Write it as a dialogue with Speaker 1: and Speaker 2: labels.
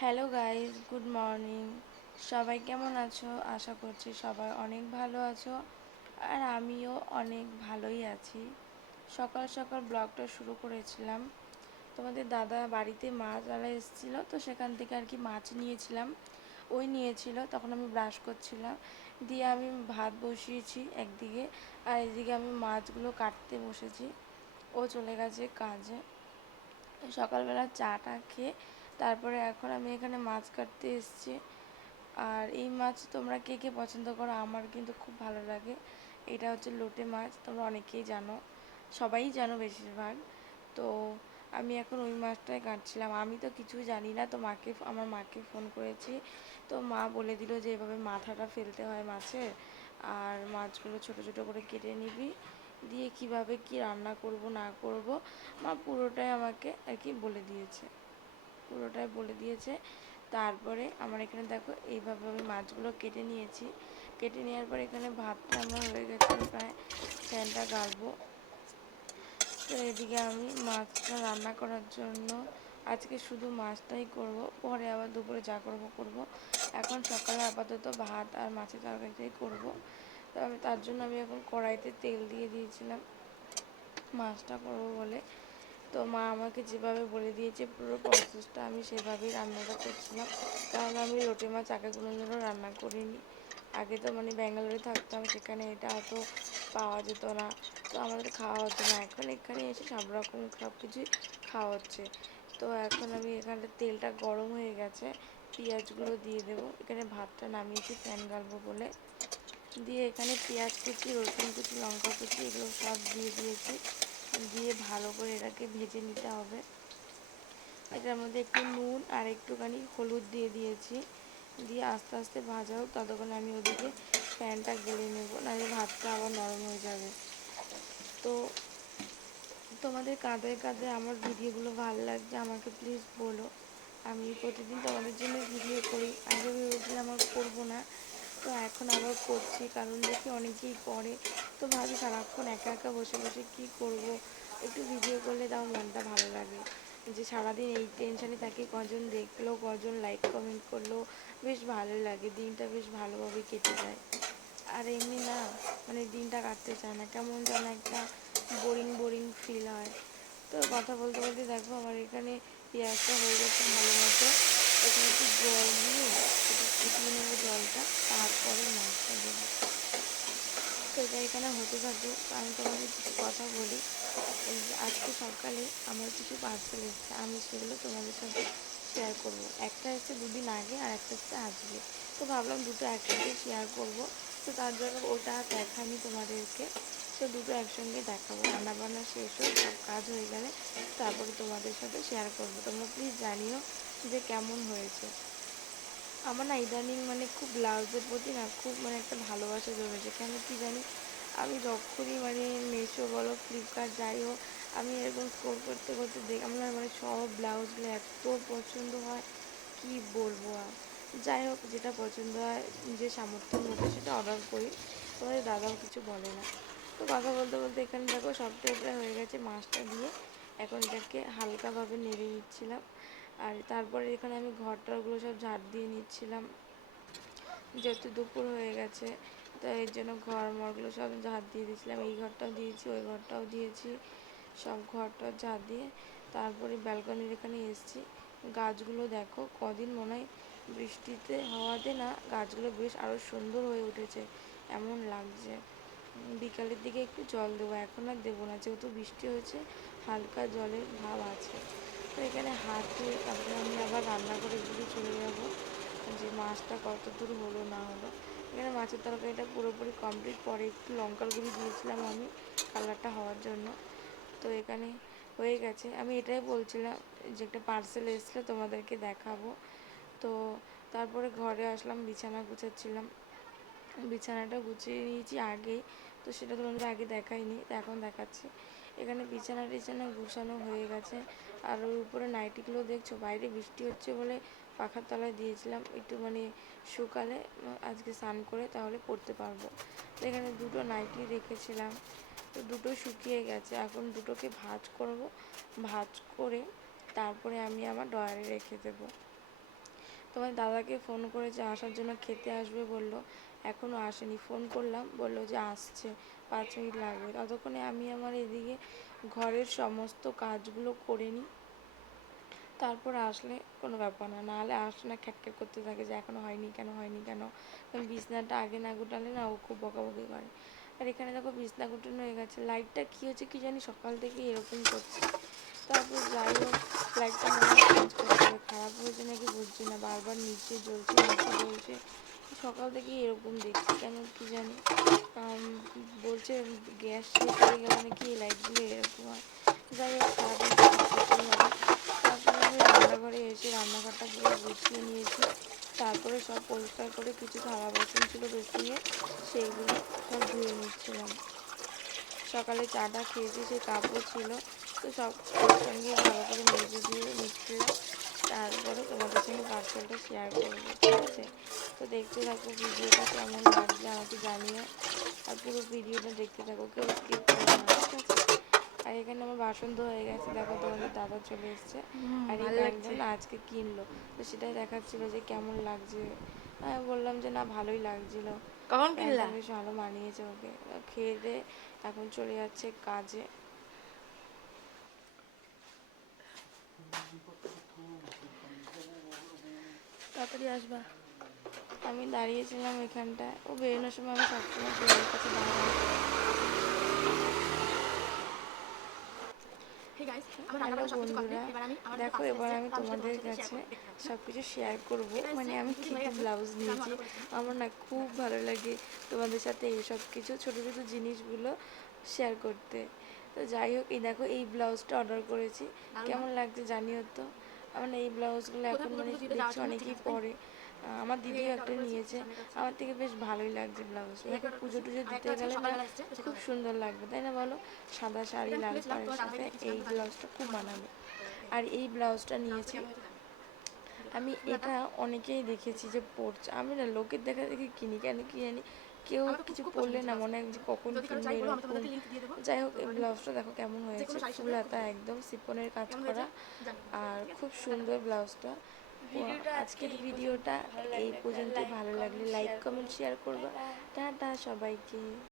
Speaker 1: Hello guys good morning সবাই কেমন আছো? আশা করছি সবাই অনেক ভালো আছো। আর আমিও অনেক ভালোই আছি। সকাল সকাল ব্লগটা শুরু করেছিলাম। তোমাদের দাদা বাড়িতে মাছ আলা এসেছিল, তো সেখান থেকে আর কি মাছ নিয়েছিলাম। ওই নিয়েছিল, তখন আমি ব্রাশ করছিলাম। দিয়ে আমি ভাত বসিয়েছি একদিকে, আর এদিকে আমি মাছগুলো কাটতে বসেছি। ও চলে গেছে কাজে। সকালবেলা চাটা খেয়ে তারপরে এখন আমি এখানে মাছ কাটতে এসেছি। আর এই মাছ তোমরা কে কে পছন্দ করো আমার কিন্তু খুব ভালো লাগে। এটা হচ্ছে লোটে মাছ, তোমরা অনেকেই জানো। সবাই জানো বেশিরভাগ। তো আমি এখন ওই মাছটাই কাটছিলাম। আমি তো কিছুই জানি না, তো মাকে, আমার মাকে ফোন করেছি। তো মা বলে দিল যে এভাবে মাথাটা ফেলতে হয় মাছের। আর মাছগুলো ছোট ছোট করে কেটে নিবি। দিয়ে কীভাবে কি রান্না করব না করব, মা পুরোটাই আমাকে আর কি বলে দিয়েছে। পুরোটাই বলে দিয়েছে। তারপরে আমার এখানে দেখো, এইভাবে আমি মাছগুলো কেটে নিয়েছি। কেটে নেওয়ার পর এখানে ভাতটা আমার হয়ে গেছে প্রায় ফ্যানটা গালবো। তো এদিকে আমি মাছটা রান্না করার জন্য আজকে শুধু মাছটাই করব, পরে আবার দুপুরে যা করব করব। এখন সকালে আপাতত ভাত আর মাছের তরকারিটাই করব। তবে তার জন্য আমি এখন কড়াইতে তেল দিয়ে দিয়েছিলাম। মাছটা করব বলে তো মা আমাকে যেভাবে বলে দিয়েছে, পুরো প্রসেসটা আমি সেভাবেই রান্নাটা করছিলাম। কারণ আমি লোটে মাছ আগে কোনো জন্য রান্না করিনি। আগে তো মানে ব্যাঙ্গালোরে থাকতাম, সেখানে এটা অত পাওয়া যেত না। তো আমাদের খাওয়া হতো না। এখন এখানে এসে সব রকম সব কিছুই খাওয়া হচ্ছে। তো এখন আমি এখানে তেলটা গরম হয়ে গেছে, পেঁয়াজগুলো দিয়ে দেবো। এখানে ভাতটা নামিয়েছি, ফ্যান গালবো বলে। দিয়ে এখানে পেঁয়াজ কুচি, রসুন কুচি, লঙ্কা কুচি, এগুলো সব দিয়ে দিয়েছি। দিয়ে ভালো করে এটাকে ভেজে নিতে হবে। এটার মধ্যে একটু নুন আর একটুখানি হলুদ দিয়ে দিয়েছি। দিয়ে আস্তে আস্তে ভাজা হোক ততক্ষণ আমি ওদিকে প্যানটা গেলে নেব, নাহলে ভাতটা আবার নরম হয়ে যাবে। তো তোমাদের কাঁদে কাঁদে আমার ভিডিওগুলো ভালো লাগছে, আমাকে প্লিজ বলো। আমি প্রতিদিন তোমাদের জন্য ভিডিও করি। আগে ভেবেছিলাম আমার করব না। তো এখন আবার করছি, কারণ দেখি অনেকেই করে। তো ভাবি সারাক্ষণ একা একা বসে বসে কি করব? একটু ভিডিও করলে তাও মনটা ভালো লাগে। যে সারাদিন এই টেনশানে থাকি, কজন দেখল, কজন লাইক কমেন্ট করল, বেশ ভালো লাগে। দিনটা বেশ ভালোভাবে কেটে যায়। আর এমনি না মানে দিনটা কাটতে চায় না। কেমন যেন একটা বোরিং বোরিং ফিল হয়। তো কথা বলতে বলতে দেখো, আমার এখানে পেঁয়াজটা হয়ে গেছে ভালো মতো। এখানে একটু জল দিয়ে ফুটিয়ে নেব জলটা, তারপরে মাছটা দেবো। তো এটা এখানে হতে থাকুক, আমি তোমাকে কিছু কথা বলি। আজকে সকালে আমার কিছু পার্সেল এসেছে, আমি সেগুলো তোমাদের সাথে শেয়ার করব। একটা এসছে দুদিন আগে আর একটা এসছে আজকে। তো ভাবলাম দুটো একসাথে শেয়ার করব। তো তার জন্য ওটা দেখানি তোমাদেরকে। তো দুটো একসঙ্গে দেখাবো। রান্নাবান্না শেষ হোক, সব কাজ হয়ে গেলে তারপরে তোমাদের সাথে শেয়ার করব। তোমরা প্লিজ জানিও যে কেমন হয়েছে। আমার না ইদানিং মানে খুব ব্লাউজের প্রতি না খুব মানে একটা ভালোবাসা জমেছে। কেন কি জানি? আমি যখনই মানে মিশো বলো ফ্লিপকার্ট যাই হোক, আমি এরকম স্কোর করতে করতে দেখ, আমার মানে সব ব্লাউজগুলো এত পছন্দ হয়, কি বলব আর? যাই হোক, যেটা পছন্দ হয়, নিজের সামর্থ্যের মতো সেটা অর্ডার করি। তোমাদের দাদাও কিছু বলে না। তো কথা বলতে বলতে এখানে দেখো সবটাই প্রায় হয়ে গেছে মাছটা দিয়ে। এখন এটাকে হালকাভাবে নেড়ে নিচ্ছিলাম। আর তারপরে এখানে আমি ঘরটারগুলো সব ঝাড় দিয়ে নিচ্ছিলাম। যেহেতু দুপুর হয়ে গেছে তো এর জন্য ঘর মরগুলো সব ঝাড় দিয়ে দিয়েছিলাম। এই ঘরটাও দিয়েছি, ওই ঘরটাও দিয়েছি, সব ঘরটা ঝাড় দিয়ে তারপরে ব্যালকনির এখানে এসেছি। গাছগুলো দেখো, কদিন মনে হয় বৃষ্টিতে হওয়াতে না গাছগুলো বেশ আরও সুন্দর হয়ে উঠেছে, এমন লাগছে। বিকালের দিকে একটু জল দেবো, এখন আর দেবো না, যেহেতু বৃষ্টি হয়েছে, হালকা জলের ভাব আছে। তো এখানে হাত তারপরে আমি আবার রান্না করে দিকে চলে যাব। যে মাছটা কত দূর হলো না হলো। এখানে মাছের তরকারিটা পুরোপুরি কমপ্লিট পরে একটু লঙ্কার গুঁড়ি দিয়েছিলাম আমি কালারটা হওয়ার জন্য। তো এখানে হয়ে গেছে। আমি এটাই বলছিলাম যে একটা পার্সেল এসেছিল তোমাদেরকে দেখাবো। তো তারপরে ঘরে আসলাম, বিছানা গুছাচ্ছিলাম। বিছানাটা গুছিয়ে নিয়েছি আগেই তো সেটা তোমাদের আগে দেখাইনি, তো এখন দেখাচ্ছি। এখানে বিছানা টিছানা গুছানো হয়ে গেছে। আর ওর উপরে নাইটিগুলো দেখছ? বাইরে বৃষ্টি হচ্ছে বলে পাখার তলায় দিয়েছিলাম। একটু মানে শুকালে আজকে স্নান করে তাহলে পরতে পারব। এখানে দুটো নাইটি রেখেছিলাম। তো দুটো শুকিয়ে গেছে। এখন দুটোকে ভাজ করব। ভাজ করে তারপরে আমি আমার ডয়ারে রেখে দেবো। তোমার দাদাকে ফোন করেছে, আসার জন্য খেতে আসবে বলল। এখনও আসেনি। ফোন করলাম, বলল যে আসছে, পাঁচ মিনিট লাগবে। ততক্ষণে আমি আমার এদিকে ঘরের সমস্ত কাজগুলো করে নিই। তারপর আসলে কোনো ব্যাপার না, নাহলে আসলে না খ্যাটখ্যাট করতে থাকে যে এখনও হয়নি কেন হয়নি কেন। বিছনাটা আগে না গুটালে না ও খুব বকাবকি করে। আর এখানে দেখো বিছনা গুটানো হয়ে গেছে। লাইটটা কী হচ্ছে কী জানি সকাল থেকে এরকম করছে। তারপর যাই হোক লাইটটা খারাপ হয়েছে নাকি বুঝছি না, বারবার নিচে জ্বলছে নিচে জ্বলছে। সকাল থেকে এরকম দেখছি। কেন কি জানি? বলছে গ্যাস শেষ হয়ে গেলে নাকি লাইটগুলো এরকম হয়। যাই হোক তারপরে রান্নাঘরে এসে রান্নাঘরটা পুরো গুছিয়ে নিয়েছি। তারপরে সব পরিষ্কার করে কিছু থালা বাসন ছিল বেসিনে সেইগুলো সব ধুয়ে নিচ্ছিলাম। সকালে চাটা খেয়েছি সেই কাপড় ছিল। তো সব সঙ্গে ভালো করে মেজে দিয়ে নিচ্ছিলাম। তারপরে তোমাদের সঙ্গে পার্সেলটা শেয়ার করব ঠিক আছে? তো দেখতে থাকো ভিডিওটা কেমন লাগছে আমাকে জানিও। আর পুরো ভিডিওটা দেখতে থাকো কেউ স্কিপ করো না ঠিক আছে? আর এখানে আমার বাসন হয়ে গেছে দেখো তোমাদের দাদা চলে এসছে। আর এই ব্যাগটা না আজকে কিনলো তো সেটাই দেখাচ্ছিল যে কেমন লাগছে। আমি বললাম যে না ভালোই লাগছিল।
Speaker 2: কখন
Speaker 1: প্যান্টটা
Speaker 2: কিনলা?
Speaker 1: বেশ ভালো মানিয়েছে ওকে। খেয়ে দিয়ে এখন চলে যাচ্ছে কাজে।
Speaker 2: তাড়াতাড়ি আসবা।
Speaker 1: আমি দাঁড়িয়েছিলাম এখানটায়। ও বেরোনোর সময় আমি সবসময় ট্রেনের কাছে দাঁড়াই। বন্ধুরা দেখো এবার আমি তোমাদের কাছে সব কিছু শেয়ার করব। মানে আমি কী কী ব্লাউজ নিয়েছি। আমার না খুব ভালো লাগে তোমাদের সাথে এইসব কিছু ছোটো ছোটো জিনিসগুলো শেয়ার করতে। তো যাই হোক এই দেখো এই ব্লাউজটা অর্ডার করেছি। কেমন লাগছে জানিও তো? আমার না এই ব্লাউজগুলো এখন মানে দেখছি অনেকেই পরে। আমার দিদিও একটা নিয়েছে। আমার থেকে বেশ ভালোই লাগছে ব্লাউজটা দেখো পুজো টুজো দিতে গেলে না খুব সুন্দর লাগবে তাই না বলো? সাদা শাড়ি লাল পাড়ের সাথে এই ব্লাউজটা খুব মানাবে আর এই ব্লাউজটা নিয়েছি। আমি এটা অনেকেই দেখেছি যে পরছে। আমি না লোকের দেখা দেখে কিনি কেন কি জানি? কেউ কিছু পরলে না মনে হয় যে কখন কিনবে এরকম যাই হোক এই ব্লাউজটা দেখো কেমন হয়েছে? ফুল হাতা একদম সিপনের কাজ করা। আর খুব সুন্দর ব্লাউজটা। আজকের ভিডিওটা এই পর্যন্ত ভালো লাগলে লাইক কমেন্ট শেয়ার করবা। টাটা সবাইকে।